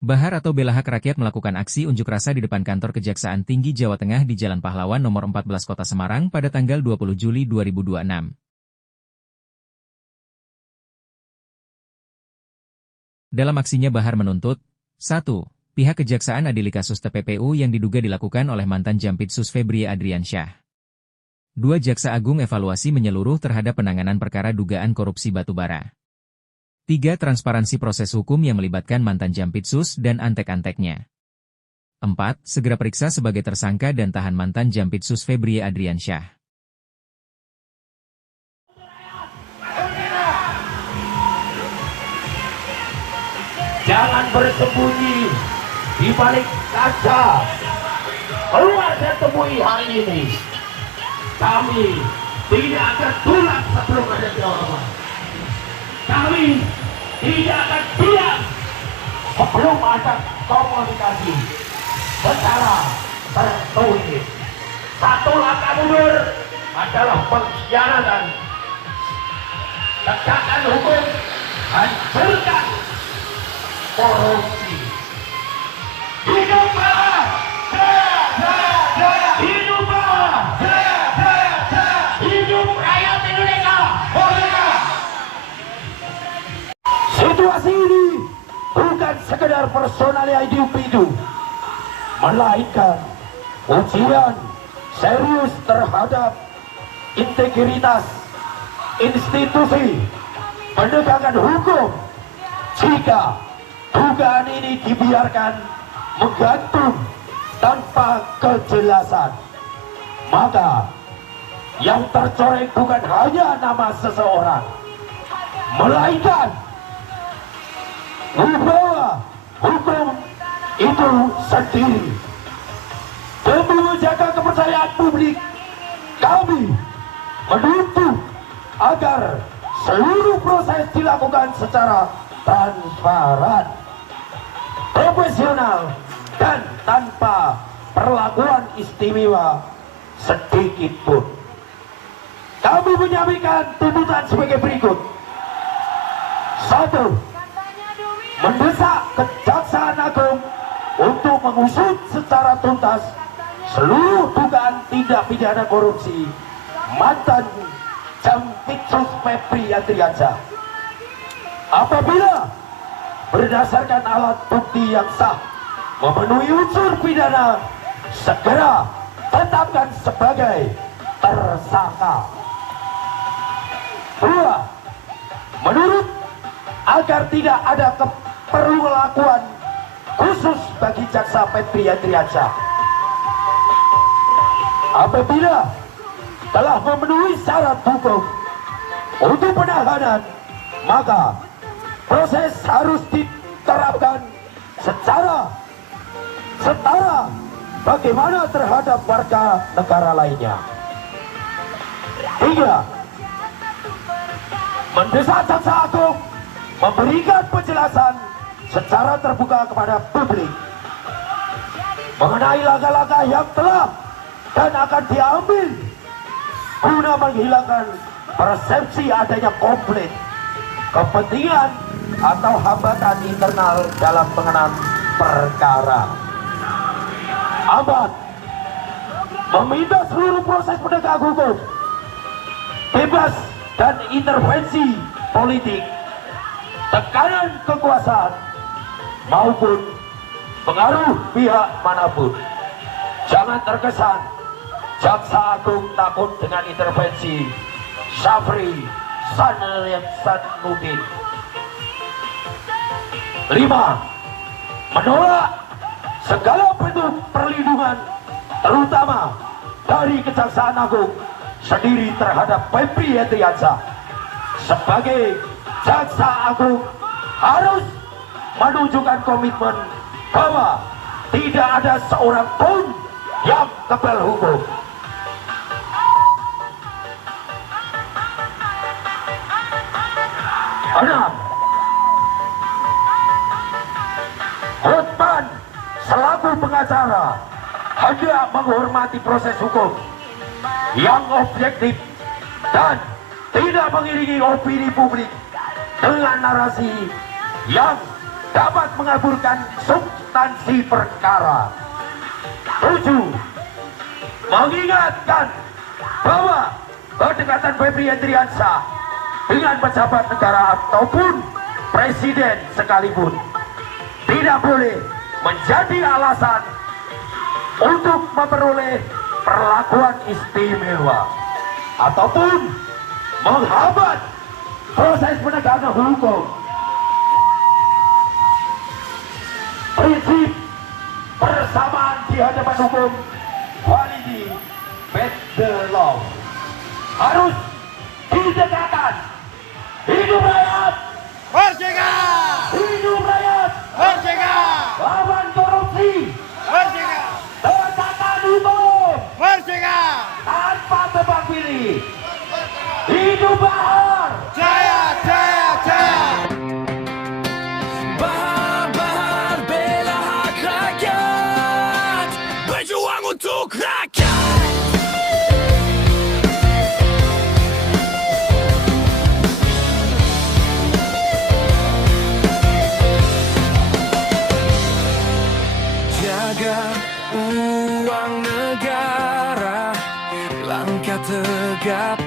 Bahar atau Bela Hak Rakyat melakukan aksi unjuk rasa di depan kantor Kejaksaan Tinggi Jawa Tengah di Jalan Pahlawan nomor 14 Kota Semarang pada tanggal 20 Juli 2026. Dalam aksinya Bahar menuntut, 1. Pihak Kejaksaan adili kasus TPPU yang diduga dilakukan oleh mantan Jampitsus Febri Adriansyah. 2. Jaksa Agung evaluasi menyeluruh terhadap penanganan perkara dugaan korupsi batubara. 3. Transparansi proses hukum yang melibatkan mantan Jampitsus dan antek-anteknya. 4. Segera periksa sebagai tersangka dan tahan mantan Jampitsus Febri Adriansyah. Jangan bersembunyi di balik kaca. Keluar dan temui hari ini. Kami tidak akan tulang sebelum ada jawaban. Kami tidak akan diam sebelum ada komunikasi secara tertulis. Satu langkah mundur adalah pengkhianatan. Tegakkan hukum, hancurkan korupsi. Hidup Bahar! Hidup Bahar! Hidup rakyat Indonesia! Situasi ini bukan sekedar personalia individu, melainkan ujian serius terhadap integritas institusi penegakan hukum. Jika dugaan ini dibiarkan menggantung tanpa kejelasan, maka yang tercoreng bukan hanya nama seseorang, melainkan membawa hukum itu sendiri. Demi menjaga kepercayaan publik, kami menuntut agar seluruh proses dilakukan secara transparan, profesional, dan tanpa perlakuan istimewa sedikit pun. Kami menyampaikan tuntutan sebagai berikut. 1. Mendesak Kejaksaan Agung untuk mengusut secara tuntas seluruh dugaan tindak pidana korupsi mantan Jampitsus Febri Adriansyah. Apabila berdasarkan alat bukti yang sah memenuhi unsur pidana, segera tetapkan sebagai tersangka. 2. Menurut agar tidak ada keperluan khusus bagi Jaksa Febri Adriansyah. Apabila telah memenuhi syarat hukum untuk penahanan, maka proses harus diterapkan secara setara bagaimana terhadap warga negara lainnya. 3. Mendesak Jaksa Agung memberikan penjelasan secara terbuka kepada publik mengenai langkah-langkah yang telah dan akan diambil guna menghilangkan persepsi adanya konflik kepentingan atau hambatan internal dalam penanganan perkara. 4. Meminta seluruh proses penegakan hukum bebas dan intervensi politik, tekanan kekuasaan maupun pengaruh pihak manapun. Jangan terkesan Jaksa Agung takut dengan intervensi Syafri Sanudin. 5. Menolak segala bentuk perlindungan, terutama dari Kejaksaan Agung sendiri terhadap Febri Adriansyah. Sebagai Jaksa Agung harus menunjukkan komitmen bahwa tidak ada seorang pun yang kebal hukum. 6. Hotman selaku pengacara hendak menghormati proses hukum yang objektif dan tidak mengiringi opini publik dengan narasi yang dapat mengabulkan substansi perkara. 7. Mengingatkan bahwa kedekatan Febri Andriansyah dengan pejabat negara ataupun presiden sekalipun tidak boleh menjadi alasan untuk memperoleh perlakuan istimewa ataupun menghambat proses penegakan hukum. Prinsip persamaan di hadapan hukum, equality with the law, harus ditegakkan. Hidup rakyat! Merdeka! Hidup rakyat! Merdeka! Lawan korupsi! Merdeka! Tegakkan hukum! Merdeka! Tanpa tebang pilih! Hidup Bahar! Jaya, jaya, jaya! Bahar bela hak rakyat, berjuang untuk rakyat. Jaga uang negara, langkah tegap,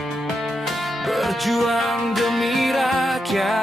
berjuang demi rakyat.